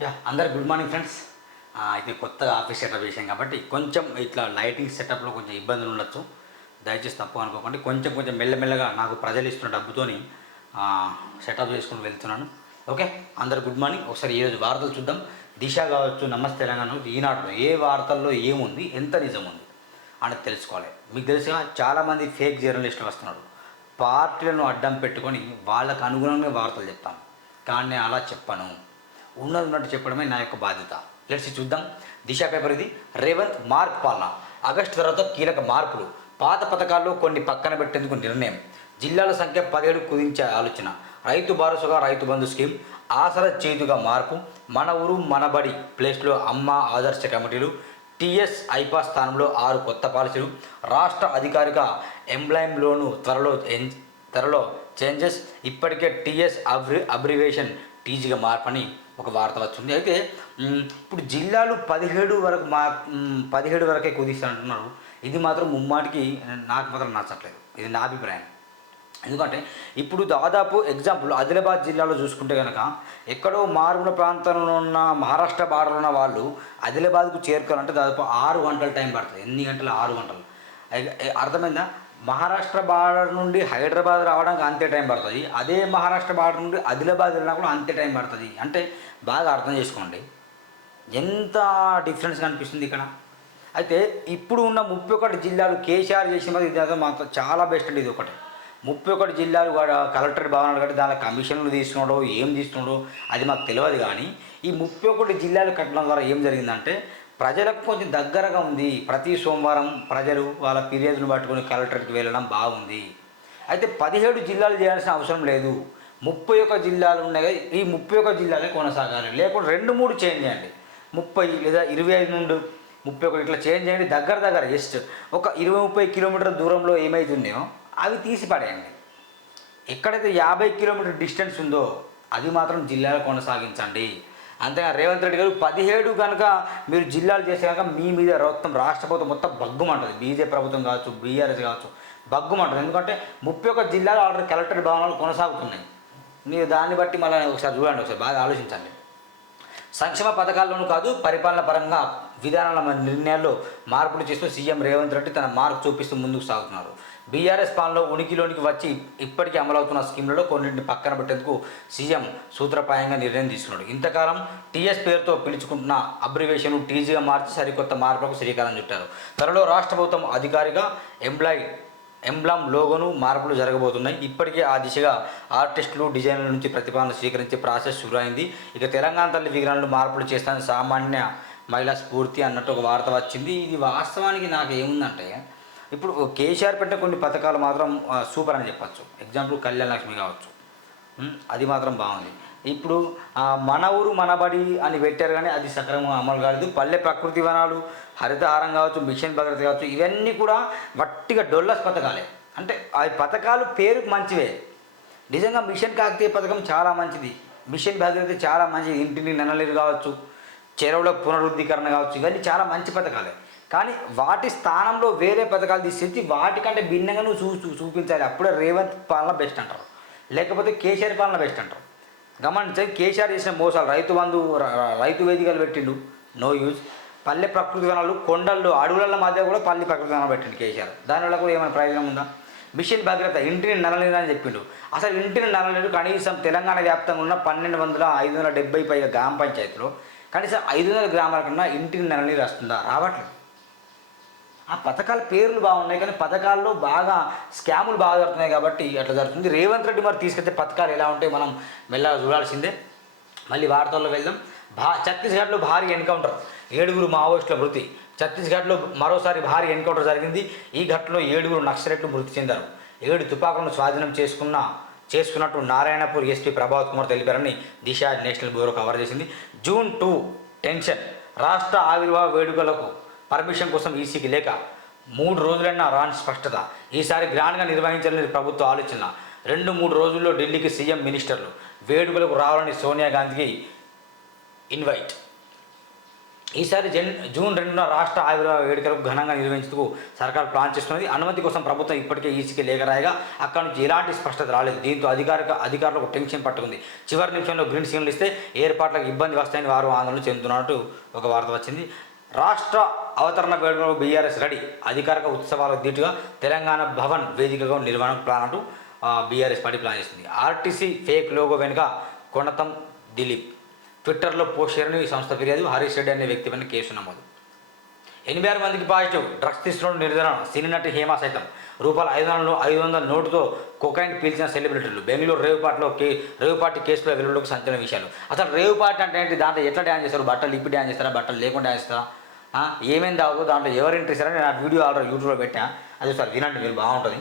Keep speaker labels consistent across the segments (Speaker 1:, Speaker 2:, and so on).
Speaker 1: Yeah అందరు good morning friends. ఇది కొత్తగా ఆఫీస్ సెటప్ చేసాం కాబట్టి కొంచెం ఇట్లా లైటింగ్ సెటప్లో కొంచెం ఇబ్బందులు ఉండొచ్చు. దయచేసి తప్పు అనుకోకండి. కొంచెం కొంచెం మెల్లమెల్లగా నాకు ప్రజలు ఇస్తున్న డబ్బుతోని సెటప్ చేసుకుని వెళ్తున్నాను. ఓకే? అందరు గుడ్ మార్నింగ్. ఒకసారి ఈరోజు వార్తలు చూద్దాం. దిశ కావచ్చు నమస్తే తెలంగాణ ఈనాడు ఏ వార్తల్లో ఏముంది ఎంత నిజం ఉంది అని తెలుసుకోవాలి. మీకు తెలుసుగా చాలామంది ఫేక్ జర్నలిస్టులు వస్తున్నారు. పార్టీలను అడ్డం పెట్టుకొని వాళ్ళకు అనుగుణంగా వార్తలు చెప్తాను. కానీ నేను అలా చెప్పను. ఉన్నది ఉన్నట్టు చెప్పడమే నా యొక్క బాధ్యత. లెట్స్ చూద్దాం. దిశ పేపర్ ఇది. రేవంత్ మార్క్ పాలన. ఆగస్టు తర్వాత కీలక మార్పులు. పాత పథకాల్లో కొన్ని పక్కన పెట్టేందుకు నిర్ణయం. జిల్లాల సంఖ్య పదిహేడు కుదించే ఆలోచన. రైతు భరోసాగా రైతు బంధు స్కీమ్. ఆసర చేతుగా మార్పు. మన ఊరు మనబడి ప్లేస్లో అమ్మ ఆదర్శ కమిటీలు. టీఎస్ ఐపా స్థానంలో ఆరు కొత్త పాలసీలు. రాష్ట్ర అధికారిక ఎంబ్లైమ్లోను త్వరలో త్వరలో చేంజెస్. ఇప్పటికే టీఎస్ అబ్రి అబ్రివేషన్ టీజీగా మార్పని ఒక వార్త వచ్చింది. అయితే ఇప్పుడు జిల్లాలు పదిహేడు వరకు మా పదిహేడు వరకే కుదిస్తా అంటున్నారు ఇది మాత్రం ముమ్మాటికి నాకు మాత్రం నచ్చట్లేదు. ఇది నా అభిప్రాయం. ఎందుకంటే ఇప్పుడు దాదాపు ఎగ్జాంపుల్ ఆదిలాబాద్ జిల్లాలో చూసుకుంటే కనుక ఎక్కడో మారుమూల ప్రాంతంలో ఉన్న మహారాష్ట్ర బార్డర్లో ఉన్న వాళ్ళు ఆదిలాబాద్కు చేరుకోవాలంటే దాదాపు ఆరు గంటల టైం పడుతుంది. ఎన్ని గంటలు? ఆరు గంటలు. అర్థమైందా? మహారాష్ట్ర బార్డర్ నుండి హైదరాబాద్ రావడానికి అంతే టైం పడుతుంది. అదే మహారాష్ట్ర బార్డర్ నుండి ఆదిలాబాద్ వెళ్ళినా కూడా అంతే టైం పడుతుంది. అంటే బాగా అర్థం చేసుకోండి. ఎంత డిఫరెన్స్ కనిపిస్తుంది ఇక్కడ? అయితే ఇప్పుడు ఉన్న ముప్పై ఒకటి జిల్లాలు కేసీఆర్ చేసిన ఇది మాత్రం చాలా బెస్ట్ అండి ఇది ఒకటి. ముప్పై ఒకటి జిల్లాలు కలెక్టర్ భవనాలు కట్టి దాని కమిషన్లు తీసుకున్నాడో ఏం తీసుకున్నాడో అది మాకు తెలియదు కానీ ఈ ముప్పై ఒకటి జిల్లాలు కట్టడం ద్వారా ఏం జరిగిందంటే ప్రజలకు కొంచెం దగ్గరగా ఉంది. ప్రతి సోమవారం ప్రజలు వాళ్ళ పీరియడ్ను పట్టుకొని కలెక్టర్కి వెళ్ళడం బాగుంది. అయితే పదిహేడు జిల్లాలు చేయాల్సిన అవసరం లేదు. ముప్పై ఒక జిల్లాలు ఉన్నాయి. ఈ ముప్పై ఒక జిల్లాలే కొనసాగాలి. లేకుంటే రెండు మూడు చేంజ్ చేయండి. ముప్పై లేదా ఇరవై ఐదు నుండి ముప్పై ఒకటి ఇట్లా చేంజ్ చేయండి. దగ్గర దగ్గర జస్ట్ ఒక ఇరవై ముప్పై కిలోమీటర్ల దూరంలో ఏమైతే ఉన్నాయో అవి తీసి పడేయండి. ఎక్కడైతే యాభై కిలోమీటర్ డిస్టెన్స్ ఉందో అది మాత్రం జిల్లాలో కొనసాగించండి. అంతేగా రేవంత్ రెడ్డి గారు పదిహేడు కనుక మీరు జిల్లాలు చేసే కనుక మీ మీద మొత్తం రాష్ట్ర ప్రభుత్వం మొత్తం బగ్గుమంటుంది. బీజేపీ ప్రభుత్వం కావచ్చు బీఆర్ఎస్ కావచ్చు బగ్గుమంటుంది. ఎందుకంటే ముప్పై ఒక్క జిల్లాలో ఆల్రెడీ కలెక్టర్ భవనాలు కొనసాగుతున్నాయి. మీరు దాన్ని బట్టి మళ్ళీ ఒకసారి చూడండి ఒకసారి బాగా ఆలోచించండి. సంక్షేమ పథకాల్లోనూ కాదు పరిపాలన పరంగా విధానాల నిర్ణయాల్లో మార్పులు చేస్తూ సీఎం రేవంత్ రెడ్డి తన మార్పు చూపిస్తూ ముందుకు సాగుతున్నారు. బీఆర్ఎస్ పాలనలో ఉనికిలోనికి వచ్చి ఇప్పటికీ అమలవుతున్న స్కీమ్లలో కొన్నింటిని పక్కన పెట్టేందుకు సీఎం సూత్రప్రాయంగా నిర్ణయం తీసుకున్నాడు. ఇంతకాలం టీఎస్ పేరుతో పిలుచుకుంటున్న అబ్రివేషన్ టీజీగా మార్చి సరికొత్త మార్పులకు శ్రీకారం చుట్టారు. త్వరలో రాష్ట్ర ప్రభుత్వం అధికారిగా ఎంప్లాయ్ ఎంబ్లమ్ లోగోను మార్పులు జరగబోతున్నాయి. ఇప్పటికే ఆ దిశగా ఆర్టిస్టులు డిజైన్ల నుంచి ప్రతిపాదన స్వీకరించే ప్రాసెస్ శురువైంది. ఇక తెలంగాణ తల్లి విగ్రహాలను మార్పులు చేస్తానని సామాన్య మహిళా స్ఫూర్తి అన్నట్టు ఒక వార్త వచ్చింది. ఇది వాస్తవానికి నాకు ఏముందంటే ఇప్పుడు కేసీఆర్ పెట్టే కొన్ని పథకాలు మాత్రం సూపర్ అని చెప్పచ్చు. ఎగ్జాంపుల్ కళ్యాణ లక్ష్మి కావచ్చు. అది మాత్రం బాగుంది. ఇప్పుడు మన ఊరు మనబడి అని పెట్టారు కానీ అది సక్రమంగా అమలు కాలేదు. పల్లె ప్రకృతి వనాలు హరితహారం కావచ్చు మిషన్ భద్రత కావచ్చు ఇవన్నీ కూడా వట్టిగా డొల్లస్ పథకాలే. అంటే ఆ పథకాలు పేరుకు మంచివే. నిజంగా మిషన్ కాకతీయ పథకం చాలా మంచిది. మిషన్ భగీరథ చాలా మంచిది. ఇంటిని నెనలేరు కావచ్చు చెరువుల పునరుద్ధీకరణ కావచ్చు ఇవన్నీ చాలా మంచి పథకాలే. కానీ వాటి స్థానంలో వేరే పథకాలు తీసుకొచ్చి వాటికంటే భిన్నంగా నువ్వు చూ చూపించాలి. అప్పుడే రేవంత్ పాలన బెస్ట్ అంటారు. లేకపోతే కేసీఆర్ పాలన బెస్ట్ అంటారు. గమనించండి కేసీఆర్ చేసిన మోసాలు రైతు బంధు రైతు వేదికలు పెట్టిండు. నో యూజ్ పల్లె ప్రకృతి వనాలు కొండల్లో అడవుల మధ్య కూడా పల్లె ప్రకృతి వనాలు పెట్టిండు కేసీఆర్. దానివల్ల కూడా ఏమైనా ప్రయోజనం ఉందా? మిషన్ భద్రత ఇంటిని నలనీరు అని చెప్పిండు. అసలు ఇంటిని నలలేదు కనీసం తెలంగాణ వ్యాప్తంగా ఉన్న పన్నెండు వందల ఐదు వందల డెబ్బై పైగా గ్రామ పంచాయతీలో కనీసం ఐదు వందల గ్రామాల కన్నా ఇంటిని నలనీరు వస్తుందా? రావట్లేదు. ఆ పథకాల పేర్లు బాగున్నాయి కానీ పథకాల్లో బాగా స్కాములు బాగా జరుగుతున్నాయి కాబట్టి అట్లా జరుగుతుంది. రేవంత్ రెడ్డి మరి తీసుకెళ్తే పథకాలు ఎలా ఉంటాయి మనం మెల్లగా చూడాల్సిందే. మళ్ళీ వార్తల్లో వెళ్దాం. భా ఛత్తీస్గఢ్లో భారీ ఎన్కౌంటర్. ఏడుగురు మావోయిస్టుల మృతి. ఛత్తీస్గఢ్లో మరోసారి భారీ ఎన్కౌంటర్ జరిగింది. ఈ ఘటనలో ఏడుగురు నక్సలైట్లు మృతి చెందారు. ఏడు తుపాకులను స్వాధీనం చేసుకున్న చేసుకున్నట్టు నారాయణపూర్ ఎస్పీ ప్రభాత్ కుమార్ తెలిపారని దిశ నేషనల్ బ్యూరో కవర్ చేసింది. June two tension. రాష్ట్ర ఆవిర్భావ వేడుకలకు పర్మిషన్ కోసం ఈసీకి లేక మూడు రోజులైనా రాని స్పష్టత. ఈసారి గ్రాండ్గా నిర్వహించాలని ప్రభుత్వ ఆలోచన. రెండు మూడు రోజుల్లో ఢిల్లీకి సీఎం మినిస్టర్లు వేడుకలకు రావాలని సోనియా గాంధీకి ఇన్వైట్. ఈసారి జన్ జూన్ రెండున రాష్ట్ర ఆవిర్భావ వేడుకలకు ఘనంగా నిర్వహించేందుకు సర్కార్ ప్లాన్ చేస్తున్నది. అనుమతి కోసం ప్రభుత్వం ఇప్పటికే ఈసీకి లేఖ రాయగా అక్కడ నుంచి ఎలాంటి స్పష్టత రాలేదు. దీంతో అధికారిక అధికారులకు టెన్షన్ పట్టుకుంది. చివరి నిమిషంలో గ్రీన్ సిగ్నల్ ఇస్తే ఏర్పాట్లకు ఇబ్బంది వస్తాయని వారు ఆందోళన చెందుతున్నట్టు ఒక వార్త వచ్చింది. రాష్ట్ర అవతరణ వేడుకలకు బీఆర్ఎస్ రెడీ. అధికారిక ఉత్సవాలకు ధీటుగా తెలంగాణ భవన్ వేదికగా నిర్వహణ ప్లాన్ అంటూ బీఆర్ఎస్ పార్టీ ప్లాన్ చేస్తుంది ఆర్టీసీ ఫేక్ లోగో వెనుక కొనతం దిలీప్. ట్విట్టర్లో పోస్ట్ చేయని ఈ సంస్థ ఫిర్యాదు హరీష్ రెడ్డి అనే వ్యక్తి పైన కేసు నమోదు. ఎనభై ఆరు మందికి పాజిటివ్. డ్రగ్స్ తీసుకున్న నిర్ధారణ. సినీ నటి హేమ సైతం. రూపాయలు ఐదు వందల ఐదు వందల నోటుతో కొకైన్ పీల్చిన సెలబ్రిటీలు. బెంగళూరు రేవుపాట్లో కే రేవుపాటి కేసులో వెలుగులోకి సంచలన విషయాలు. అసలు రేవుపాటి అంటే ఏంటి? దాంట్లో ఎట్లా డ్యాన్స్ చేస్తారు? బట్టలు ఇప్పి డ్యాన్స్ చేస్తారా? బట్టలు లేకుండా డ్యాన్స్ చేస్తారా? ఏమేమి ఏమేం దాంట్లో ఎవరు ఇంట్రెస్ట్ అని నా వీడియో ఆల్రెడీ యూట్యూబ్లో పెట్టా. అది సార్ వినండి మీరు బాగుంటుంది.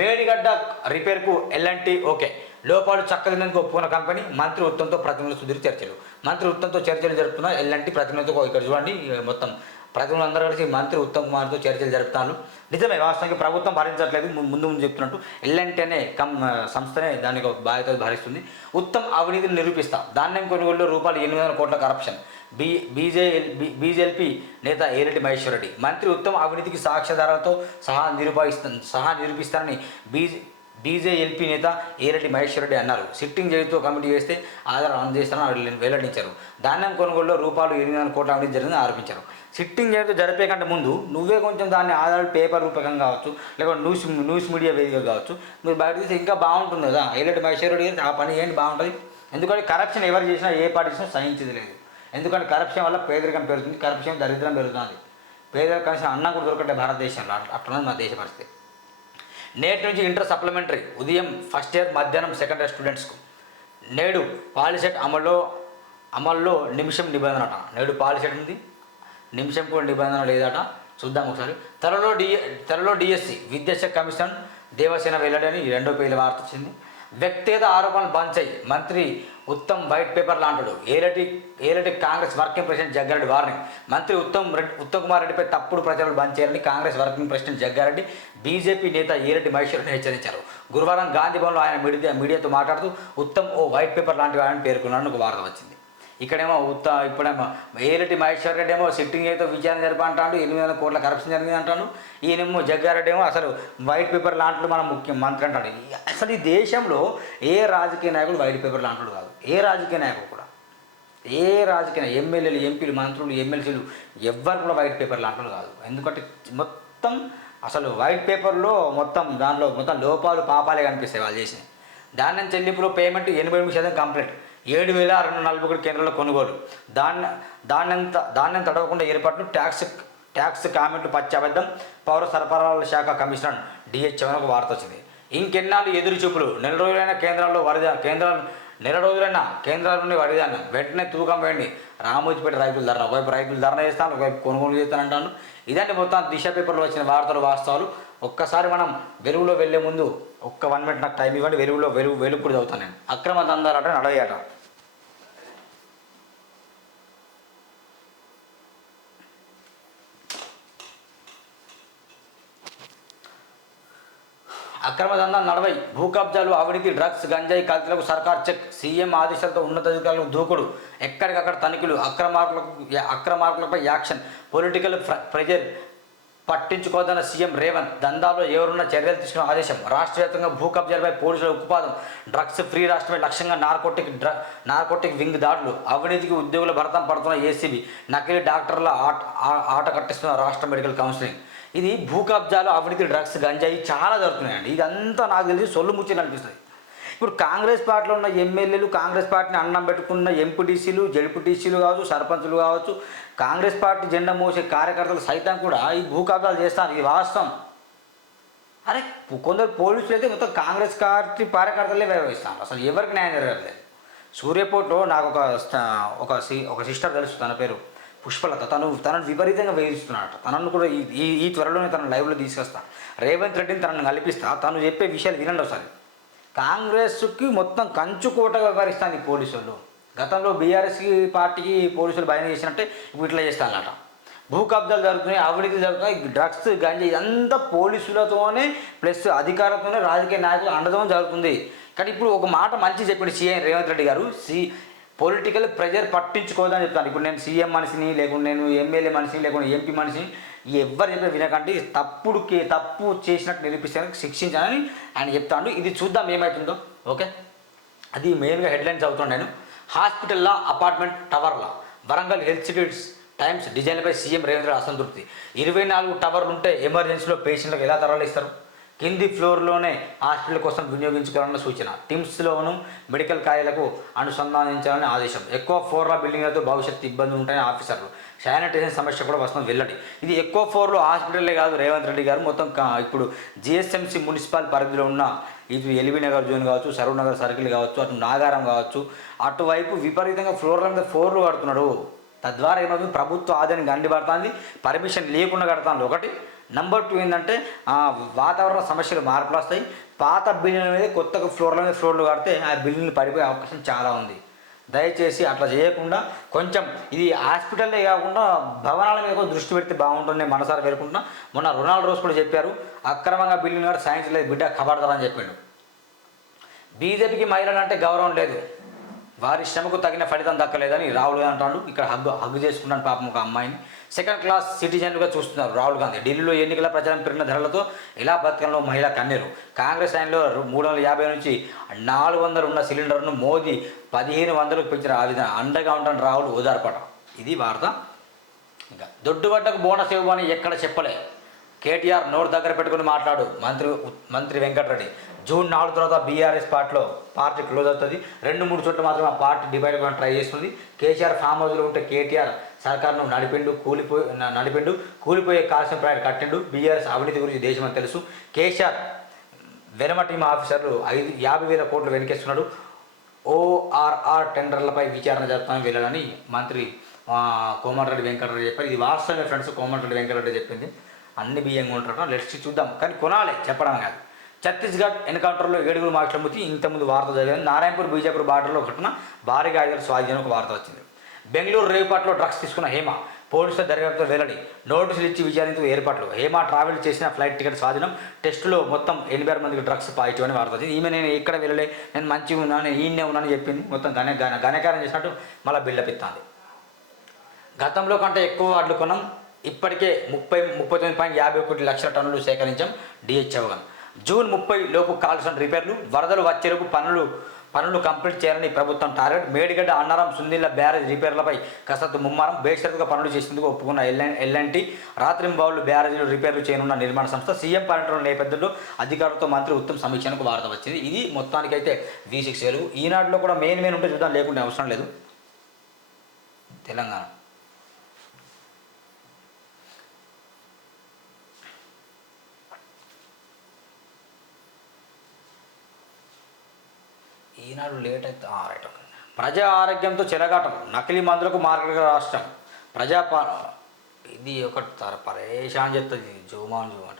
Speaker 1: మేడిగడ్డ రిపేర్కు ఎల్ఎన్టీ ఓకే. లోపాలు చక్కదినందుకు ఒప్పుకున్న కంపెనీ మంత్రి ఉత్తంతో ప్రతినిధులు సుదీర్ చర్చలు. మంత్రి ఉత్తంతో చర్చలు జరుపుతున్న ఎల్ఎన్టీ ప్రతినిధులతో ఇక్కడ చూడండి మొత్తం ప్రతినిధులు అందరూ కలిసి మంత్రి ఉత్తమ్ కుమార్తో చర్చలు జరుపుతాను నిజమే వాస్తవానికి ప్రభుత్వం భరించట్లేదు ముందు ముందు చెప్తున్నట్టు. ఎల్ఎన్టీ అనే కం సంస్థనే దానికి ఒక బాధ్యత భరిస్తుంది ఉత్తమ్ అవినీతిని నిరూపిస్తా. ధాన్యం కొనుగోలులో రూపాయలు ఎనిమిది వందల కోట్ల కరప్షన్ బీ బీజేఎల్ బీజేపీ నేత ఏరెడ్డి మహేశ్వర్ రెడ్డి మంత్రి ఉత్తమ అవినీతికి సాక్ష్యాధారాలతో సహా నిరూపిస్తా సహా నిరూపిస్తారని బీజే బీజేఎల్పీ నేత ఏరెడ్డి మహేశ్వర్ రెడ్డి అన్నారు. సిట్టింగ్ జడ్జితో కమిటీ వేస్తే ఆధారం అందజేస్తారని వెల్లడించారు. ధాన్యం కొనుగోలులో రూపాయలు ఎనిమిది వందల కోట్ల అవినీతి జరిగిందని ఆరోపించారు. సిట్టింగ్ జడ్జితో జరిపే కంటే ముందు నువ్వే కొంచెం దాన్ని ఆధారాలు పేపర్ రూపకంగా కావచ్చు లేకపోతే న్యూస్ న్యూస్ మీడియా వేదిక కావచ్చు మీరు బయట తీస్తే ఇంకా బాగుంటుంది కదా. ఏరెడ్డి మహేశ్వర్ రెడ్డి ఆ పని ఏంటి? బాగుంటుంది. ఎందుకంటే కరప్షన్ ఎవరు చేసినా ఏ పార్టీ చేసినా సహించేది లేదు. ఎందుకంటే కరప్షన్ వల్ల పేదరికం పెరుగుతుంది కరప్షన్ దరిద్రం పెరుగుతుంది. పేదరికం కనీసం అన్నం కూడా దొరకట్లేదు భారతదేశంలో. అట్లా అట్లా మా దేశ పరిస్థితి. నేటి నుంచి ఇంటర్ సప్లిమెంటరీ ఉదయం ఫస్ట్ ఇయర్ మధ్యాహ్నం సెకండ్ ఇయర్ స్టూడెంట్స్కు నేడు పాలిసెట్ అమల్లో అమల్లో నిమిషం నిబంధన అట. నేడు పాలిసెట్ ఉంది. నిమిషం కూడా నిబంధన లేదట. చూద్దాం ఒకసారి. త్వరలో డిఎ త్వరలో డిఎస్సి విద్యాశాఖ కమిషన్ దేవసేన వెల్లడి అని రెండో పేజీల వార్త వచ్చింది. వ్యక్తిగత ఆరోపణలు బంద్ చేయి. మంత్రి ఉత్తమ్ వైట్ పేపర్ లాంటాడు ఏలటి ఏలటి కాంగ్రెస్ వర్కింగ్ ప్రెసిడెంట్ జగ్గారెడ్డి వారిని. మంత్రి ఉత్తమ్ రెడ్డి ఉత్తమ్ కుమార్ రెడ్డిపై తప్పుడు ప్రచారాలు బంద్ చేయాలని Congress working president Jaggareddy BJP నేత ఏరెడ్డి మహేశ్వరుని హెచ్చరించారు. గురువారం గాంధీభవన్లో ఆయన మీడియా మీడియాతో మాట్లాడుతూ ఉత్తమ్ ఓ వైట్ పేపర్ లాంటి వాడని పేర్కొన్నాడని ఒక వార్త వచ్చింది. ఇక్కడేమో ఉత్త ఇప్పుడేమో ఏలిటి మహేశ్వర్ రెడ్డి ఏమో సిట్టింగ్ అయితే విచారణ జరిపి అంటాడు ఎనిమిది వందల కోట్ల కరప్షన్ జరిగింది అంటాడు. ఈయనేమో జగ్గారెడ్డి ఏమో అసలు వైట్ పేపర్ లాంటి మన ముఖ్య మంత్రి అంటాడు. అసలు ఈ దేశంలో ఏ రాజకీయ నాయకుడు వైట్ పేపర్ లాంటి కాదు. ఏ రాజకీయ నాయకుడు కూడా. ఏ రాజకీయ ఎమ్మెల్యేలు ఎంపీలు మంత్రులు ఎమ్మెల్సీలు ఎవ్వరు కూడా వైట్ పేపర్ లాంటి కాదు. ఎందుకంటే మొత్తం అసలు వైట్ పేపర్లో మొత్తం దానిలో మొత్తం లోపాలు పాపాలే కనిపిస్తాయి వాళ్ళు చేసినవి నుంచి చెల్లింపులో పేమెంట్ ఎనభై ఎనిమిది శాతం కంప్లీట్ ఏడు వేల రెండు వందల నలభై ఒకటి కేంద్రాల కొనుగోలు. దాన్ని దాన్నంత త- తడవకుండా ఏర్పాటును ట్యాక్స్ ట్యాక్స్ కామెంట్లు పచ్చాబద్ధం పౌర సరఫరాల శాఖ కమిషనర్ డిహెచ్ ఒక వార్త వచ్చింది. ఇంకెన్నాళ్ళు ఎదురు చూపులు. నెల రోజులైన కేంద్రాల్లో వరద కేంద్రాలు నెల రోజులైన కేంద్రాల నుండి వరిదాన్ని వెంటనే తూకం వేయండి. రామోజీపేట రైతులు ధరణ ఒకవైపు రైతులు ధరణ చేస్తాను ఒకవైపు కొనుగోలు చేస్తానంటాను ఇదండి మొత్తం దిశ పేపర్లో వచ్చిన వార్తలు వాస్తవాలు. ఒక్కసారి మనం వెలుగులో వెళ్ళే ముందు ఒక్క వన్ మినిట్ నాకు టైం ఇవ్వండి. వెలుగులో వెలుగు వెలుగు కూడా చదువుతాను నేను. అక్రమ దందాలట నడవయట. అక్రమ దందాలు నడవై. భూ కబ్జాలు అవినీతి డ్రగ్స్ గంజాయి కల్తీలకు సర్కార్ చెక్. సీఎం ఆదేశాలతో ఉన్నతాధికారులకు దూకుడు. ఎక్కడికక్కడ తనిఖీలు. అక్రమార్కులకు అక్రమార్కులపై action. Political pressure. పట్టించుకోదన్న CM Revanth దందాలో ఎవరున్నా చర్యలు తీసుకున్న ఆదేశం. రాష్ట్ర వ్యాప్తంగా భూ కబ్జాలపై పోలీసుల ఉక్కుపాదం డ్రగ్స్ ఫ్రీ రాష్ట్రమే లక్ష్యంగా నార్కోటిక్ డ్ర నార్కోటిక్ వింగ్ దాడులు అవినీతికి ఉద్యోగుల భరతం పడుతున్న ఏసీబీ నకిలీ డాక్టర్ల ఆట ఆట కట్టిస్తున్న రాష్ట్ర మెడికల్ కౌన్సిలింగ్. ఇది భూ కబ్జాలు అవినీతి డ్రగ్స్ గంజాయి చాలా జరుగుతున్నాయండి. ఇదంతా నాకు తెలిసి సొల్లు ముచ్చి అనిపిస్తుంది ఇప్పుడు కాంగ్రెస్ పార్టీలో ఉన్న ఎమ్మెల్యేలు కాంగ్రెస్ పార్టీని అన్నం పెట్టుకున్న ఎంపీటీసీలు జడ్పీటీసీలు కావచ్చు సర్పంచులు కావచ్చు కాంగ్రెస్ పార్టీ జెండా మోసే కార్యకర్తలు సైతం కూడా ఈ భూ కబ్జాలు చేస్తారు ఇది వాస్తవం. అరే కొందరు పోలీసులు అయితే మొత్తం కాంగ్రెస్ పార్టీ కార్యకర్తలే వ్యవహరిస్తారు. అసలు ఎవరికి న్యాయం జరగలేదు సూర్యపోట్లో నాకు ఒక ఒక సి ఒక సిస్టర్ తెలుసు తన పేరు పుష్పలత. తను తనను విపరీతంగా వేధిస్తున్నాడు తనను కూడా ఈ ఈ- ఈ త్వరలోనే తన లైవ్లో తీసుకొస్తా. రేవంత్ రెడ్డిని తనను కల్పిస్తా తను చెప్పే విషయాలు వినండి ఒకసారి. కాంగ్రెస్కి మొత్తం కంచుకోట వ్యవహరిస్తాను ఈ పోలీసు వాళ్ళు గతంలో బీఆర్ఎస్కి పార్టీకి పోలీసులు భయం చేసినట్టే ఇప్పుడు ఇట్లా చేస్తానట భూ కబ్జాలు జరుగుతున్నాయి అవినీతి జరుగుతున్నాయి డ్రగ్స్ గంజి ఇదంతా పోలీసులతోనే ప్లస్ అధికారంతోనే రాజకీయ నాయకులు అండదం జరుగుతుంది. కానీ ఇప్పుడు ఒక మాట మంచి చెప్పాడు సీఎం రేవంత్ రెడ్డి గారు. సి పొలిటికల్ ప్రెజర్ పట్టించుకోదని చెప్తాను. ఇప్పుడు నేను సీఎం మనిషిని లేకుంటే నేను ఎమ్మెల్యే మనిషిని లేకుంటే ఎంపీ మనిషిని ఎవరు చెప్పిన వినకండి తప్పుడుకి తప్పు చేసినట్టు నిరూపిస్తానికి శిక్షించాలని ఆయన చెప్తాడు. ఇది చూద్దాం ఏమవుతుందో ఓకే? అది మెయిన్గా హెడ్లైన్స్ అవుతున్నాను నేను. హాస్పిటల్లా అపార్ట్మెంట్ టవర్లా వరంగల్ హెల్త్ సిటీస్ టైమ్స్ డిజైన్పై సీఎం రేవంద్ర అసంతృప్తి. ఇరవై నాలుగు టవర్లు ఉంటే ఎమర్జెన్సీలో పేషెంట్లకు ఎలా తరలిస్తారు? కింది ఫ్లోర్లోనే హాస్పిటల్ కోసం వినియోగించుకోవాలన్న సూచన. టిమ్స్లోను మెడికల్ కాలేజీలకు అనుసంధానించాలని ఆదేశం. ఎక్కువ ఫ్లోర్ల బిల్డింగ్లతో భవిష్యత్తు ఇబ్బందులు ఉంటాయని ఆఫీసర్లు. శానిటైజేషన్ సమస్య కూడా వస్తుంది వెళ్ళండి ఇది ఎక్కువ ఫ్లోర్లో హాస్పిటల్లే కాదు రేవంత్ రెడ్డి గారు. మొత్తం ఇప్పుడు జిఎస్ఎంసీ మున్సిపల్ పరిధిలో ఉన్న ఇటు ఎల్బీ నగర్ జోన్ కావచ్చు సరూర్ సర్కిల్ కావచ్చు అటు నాగారం కావచ్చు అటువైపు విపరీతంగా ఫ్లోర్ల మీద ఫ్లోర్లు కడుతున్నాడు తద్వారా ఏమవుతుంది? ప్రభుత్వ ఆదాయం గండి పడుతుంది పర్మిషన్ లేకుండా కడతాను ఒకటి నెంబర్ టూ ఏంటంటే వాతావరణ సమస్యలు మార్పులు వస్తాయి. పాత బిల్డింగ్ల మీద కొత్తగా ఫ్లోర్ల మీద ఫ్లోర్లు కడితే ఆ బిల్డింగ్లు పడిపోయే అవకాశం చాలా ఉంది. దయచేసి అట్లా చేయకుండా కొంచెం ఇది హాస్పిటల్లే కాకుండా భవనాల మీద కూడా దృష్టి పెడితే బాగుంటుంది మనసారి పేర్కొంటున్నా మొన్న రొనాల్డ్ రోజు కూడా చెప్పారు అక్రమంగా బిల్డింగ్ కూడా సైన్స్ లేదు బిడ్డ కబడతారని చెప్పాడు. బీజేపీకి మహిళలు అంటే గౌరవం లేదు. వారి శ్రమకు తగిన ఫలితం దక్కలేదని రాహుల్ గాంధీ అంటాడు. ఇక్కడ హగ్గు హగ్గు చేసుకున్నాను పాపం ఒక అమ్మాయిని. సెకండ్ క్లాస్ సిటిజన్లుగా చూస్తున్నారు రాహుల్ గాంధీ. ఢిల్లీలో ఎన్నికల ప్రచారం పెరిగిన ధరలతో ఇలా బతకంలో మహిళ కన్నీరు? కాంగ్రెస్ ఆయనలో మూడు వందల యాభై నుంచి నాలుగు వందలు ఉన్న సిలిండర్ను మోదీ పదిహేను వందలకు పెంచిన ఆ విధంగా అండగా ఉంటాను రాహుల్ ఓదార్పట. ఇది వార్త. ఇంకా దొడ్డుబడ్డకు బోనస్ ఇవ్వమని ఎక్కడ చెప్పలే? కేటీఆర్ నోరు దగ్గర పెట్టుకుని మాట్లాడు. మంత్రి మంత్రి వెంకటరెడ్డి. జూన్ నాలుగు తర్వాత బీఆర్ఎస్ పార్టీలో పార్టీ క్లోజ్ అవుతుంది. రెండు మూడు చోట్ల మాత్రం ఆ పార్టీ డివైడ్ అవ్వడానికి ట్రై చేస్తుంది. కేసీఆర్ ఫామ్ హౌస్లో ఉంటే కేటీఆర్ సర్కార్ను నడిపిండు కూలిపోయి నడిపిండు కూలిపోయే కాల్సిన ప్రయాణం కట్టిండు. బీఆర్ఎస్ అవినీతి గురించి దేశమని తెలుసు. కేసీఆర్ వెనమ టీం ఆఫీసర్లు ఐదు యాభై వేల కోట్లు వెనకేస్తున్నాడు. ఓఆర్ఆర్ టెండర్లపై విచారణ జరుపుతామని వెళ్ళాలని మంత్రి కోమటిరెడ్డి వెంకటరెడ్డి చెప్పారు. ఇది వాస్తవమే ఫ్రెండ్స్ కోమటిరెడ్డి వెంకటరెడ్డి చెప్పింది. అన్ని బియ్యంగా ఉంటారు లెట్స్ చూద్దాం. కానీ కొనాలి. చెప్పడం కాదు. ఛత్తీస్గఢ్ ఎన్కౌంటర్లో ఏడుగురు మార్కుల మృతి ఇంతకుముందు వార్త జరిగింది నారాయణపూర్ బీజాపూర్ బార్డర్లో ఘటన భారీగా ఆయుధాల స్వాధీనం ఒక వార్త వచ్చింది. బెంగళూరు రేవుపాట్లో డ్రగ్స్ తీసుకున్న హేమ పోలీసుల దర్యాప్తు వెల్లడి. నోటీసులు ఇచ్చి విచారించే ఏర్పాట్లు. హేమ ట్రావెల్ చేసిన ఫ్లైట్ టికెట్ స్వాధీనం. టెస్టులో మొత్తం ఎనభై ఆరు మందికి డ్రగ్స్ పాజిటివ్ అని వార్త వచ్చింది. ఈమె నేను ఇక్కడ వెళ్ళలే? నేను మంచిగా ఉన్నాను నేను ఈయనే ఉన్నానని చెప్పింది. మొత్తం ఘన ఘన ఘనకారం చేసినట్టు మళ్ళీ బిల్డప్ ఇస్తుంది గతంలో కంటే ఎక్కువ వడ్లు కొనం ఇప్పటికే ముప్పై ముప్పై తొమ్మిది పాయింట్ యాభై ఒకటి లక్షల టన్నులు సేకరించాం. డిహెచ్ జూన్ ముప్పై లోపు కావాల్సిన రిపేర్లు వరదలు వచ్చేలోపు పనులు పనులు కంప్లీట్ చేయాలని ప్రభుత్వం టార్గెట్. మేడిగడ్డ అన్నారం సుందిల్ల బ్యారేజ్ రిపేర్లపై కసరత్తు ముమ్మారం బేషరతుగా పనులు చేసేందుకు ఒప్పుకున్న ఎల్ఎన్ ఎల్ఎన్టీ రాత్రింబావులు బ్యారేజీలు రిపేర్లు చేయనున్న నిర్మాణ సంస్థ సీఎం పర్యటన నేపథ్యంలో అధికారులతో మంత్రి ఉత్తమ్ సమీక్షకు వార్త వచ్చింది. ఇది మొత్తానికైతే వి సిక్స్ వేలు. కూడా మెయిన్ మెయిన్ ఉంటే చూద్దాం లేకుంటే అవసరం లేదు. తెలంగాణ. ఈనాడు లేట్ అయితే రైట్ ఓకే ప్రజా ఆరోగ్యంతో చెలగాటం నకిలీ మందులకు మార్కెట్ రాష్ట్రం. ప్రజా ఇది ఒకటి తర పరేషాన్ చెప్తుంది జోమాన్ జోమాట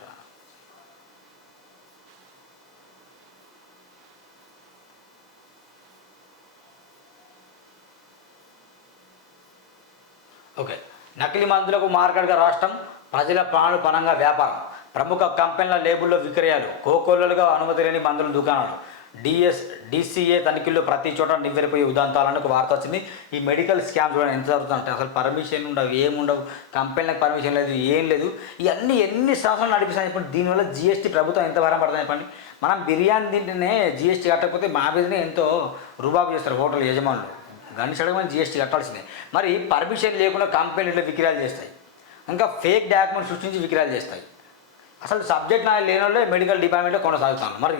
Speaker 1: ఓకే. నకిలీ మందులకు మార్కెట్గా రాష్ట్రం ప్రజల ప్రాణులు పనంగా వ్యాపారం. ప్రముఖ కంపెనీల లేబుల్లో విక్రయాలు కోకోలుగా అనుమతి లేని మందుల దుకాణాలు. డిఎస్ డిసిఏ తనిఖీల్లో ప్రతి చోట నివ్వెరిపోయే ఉదంతాలని ఒక వార్త వచ్చింది. ఈ మెడికల్ స్కామ్ చూడండి ఎంత జరుగుతుందంటే అసలు పర్మిషన్ ఉండవు ఏముండవు కంపెనీలకు పర్మిషన్ లేదు ఏం లేదు. ఇవన్నీ ఎన్ని సంవత్సరాలు నడిపిస్తాయి చెప్పండి. దీనివల్ల జిఎస్టీ ప్రభుత్వం ఎంత భారం పడుతుంది చెప్పండి. మనం బిర్యానీ తింటేనే జిఎస్టీ కట్టకపోతే మా మీదనే ఎంతో రుబాబు చేస్తారు హోటల్ యజమానులు. గని సడగమని జిఎస్టీ కట్టాల్సిందే. మరి పర్మిషన్ లేకుండా కంపెనీలు విక్రయాలు చేస్తాయి. ఇంకా ఫేక్ డాక్యుమెంట్ సృష్టించి విక్రయాలు చేస్తాయి. అసలు సబ్జెక్ట్ నా లేని వాళ్ళే మెడికల్ డిపార్ట్మెంట్లో కొనసాగుతాను. మరి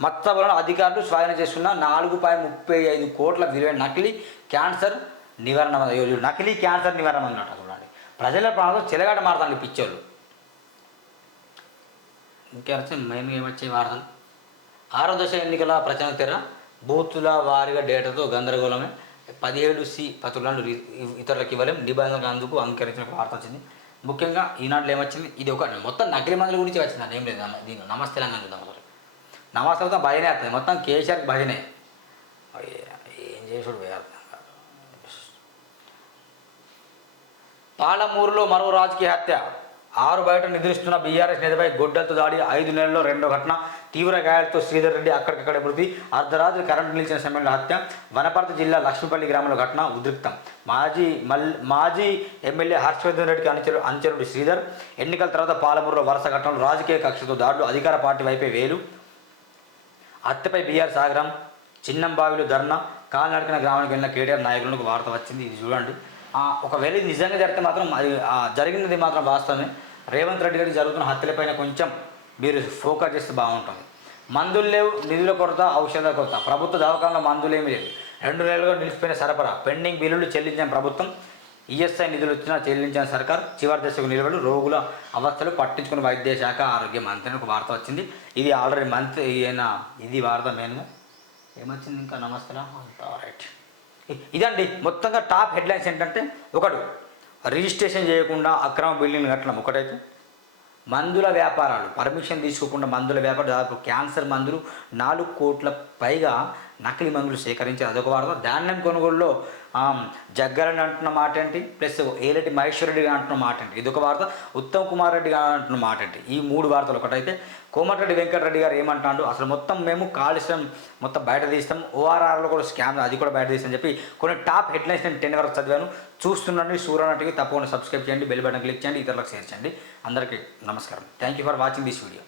Speaker 1: మత్తవలన అధికారులు స్వాధీనం చేసుకున్న నాలుగు పాయింట్ ముప్పై ఐదు కోట్ల విలువైన నకిలీ క్యాన్సర్ నివారణ నకిలీ క్యాన్సర్ నివారణ అన్నమాట చూడండి. ప్రజల ప్రాణాలు చెలగాట మారుతాను పిచ్చోళ్ళు. ఇంకేమైనా మేము ఏమొచ్చే వార్తలు? ఆరో దశ ఎన్నికల ప్రచార తెర బూతుల వారిగా డేటాతో గందరగోళమే. పదిహేడు సి పత్రులను ఇతరులకు ఇవ్వలేం. నిబంధనలు అందుకు అంగీకరించిన వార్త వచ్చింది. ముఖ్యంగా ఈనాటిలో ఏమొచ్చింది? ఇది ఒక మొత్తం నకిలీ మందుల గురించి వచ్చింది. అని ఏం లేదు. దీని నమస్తే తెలంగాణ చూద్దాం అసలు నమస్తే భజనే వస్తుంది మొత్తం కేసీఆర్ భజనే. ఏం చేసుడు అర్థం కాదు. పాలమూరులో మరో రాజకీయ హత్య ఆరు బయట నిద్రిస్తున్న బీఆర్ఎస్ నేతపై గొడ్డలతో దాడి ఐదు నెలల్లో రెండో ఘటన తీవ్ర గాయాలతో శ్రీధర్ రెడ్డి అక్కడికక్కడ మృతి. అర్ధరాత్రి కరెంటు నిలిచిన సమయంలో హత్య వనపర్తి జిల్లా లక్ష్మీపల్లి గ్రామంలో ఘటన ఉద్రిక్తం. మాజీ మల్ మాజీ ఎమ్మెల్యే హర్షవర్ధన్ రెడ్డికి అనుచరు అనుచరుడు శ్రీధర్. ఎన్నికల తర్వాత పాలమూరులో వరుస ఘటనలు. రాజకీయ కక్షతో దాడులు. అధికార పార్టీ వైపే వేలు. హత్యపై బీఆర్ సాగరం. చిన్నంబావిలు ధర్నా. కాలినడకన గ్రామానికి వెళ్ళిన కేటీఆర్ నాయకులకు వార్త వచ్చింది. ఇది చూడండి. ఒకవేళ ఇది నిజంగా జరిగితే మాత్రం అది జరిగినది మాత్రం వాస్తవమే. రేవంత్ రెడ్డి గారికి జరుగుతున్న హత్యలపైన కొంచెం మీరు ఫోకస్ చేస్తే బాగుంటుంది. మందులు లేవు నిధుల కొరత ఔషధాల కొరత. ప్రభుత్వ దవాఖానలో మందులు ఏమీ లేవు. రెండు నెలలుగా నిలిచిపోయిన సరఫరా. పెండింగ్ బిల్లులు చెల్లించిన ప్రభుత్వం ఈఎస్ఐ నిధులు వచ్చినా చెల్లించిన సర్కార్ చివరి దశకు నిలబడి రోగుల అవస్థలు పట్టించుకున్న వైద్య శాఖ ఆరోగ్య మంత్రి ఒక వార్త వచ్చింది. ఇది ఆల్రెడీ మంత్ ఈయన ఇది వార్త మెయిన్గా. ఏమొచ్చింది ఇంకా? నమస్కారం రైట్ ఇదండి మొత్తంగా టాప్ హెడ్లైన్స్ ఏంటంటే ఒకడు రిజిస్ట్రేషన్ చేయకుండా అక్రమ బిల్డింగ్ కట్టడం. ఒకటైతే మందుల వ్యాపారాలు. పర్మిషన్ తీసుకోకుండా మందుల వ్యాపారం దాదాపు క్యాన్సర్ మందులు నాలుగు కోట్ల పైగా నకిలీ మందులు సేకరించారు. అదొక వార్త. ధాన్యం కొనుగోలులో జగ్గరని అంటున్న మాట ఏంటి ప్లస్ ఏలటి మహేశ్వర రెడ్డి అంటున్న మాట ఏంటి ఇదొక వార్త. ఉత్తమ్ కుమార్ రెడ్డి గారు అంటున్న మాట ఏంటి ఈ మూడు వార్తలు ఒకటైతే కోమటిరెడ్డి వెంకటరెడ్డి గారు ఏమంటాడు? అసలు మొత్తం మేము కాలుష్యం మొత్తం బయట తీస్తాం. ఓఆర్ఆర్లో కూడా స్కామ్ అది కూడా బయట తీస్తాం చెప్పి కొన్ని టాప్ హెడ్లైన్స్ నేను టెన్ వరకు చదివాను. చూస్తుండండి సూర్యనటికి తప్పకుండా సబ్స్క్రైబ్ చేయండి బెల్ బటన్ క్లిక్ చేయండి ఇతరులకు షేర్ చేయండి. అందరికీ నమస్కారం. Thank you for watching this video.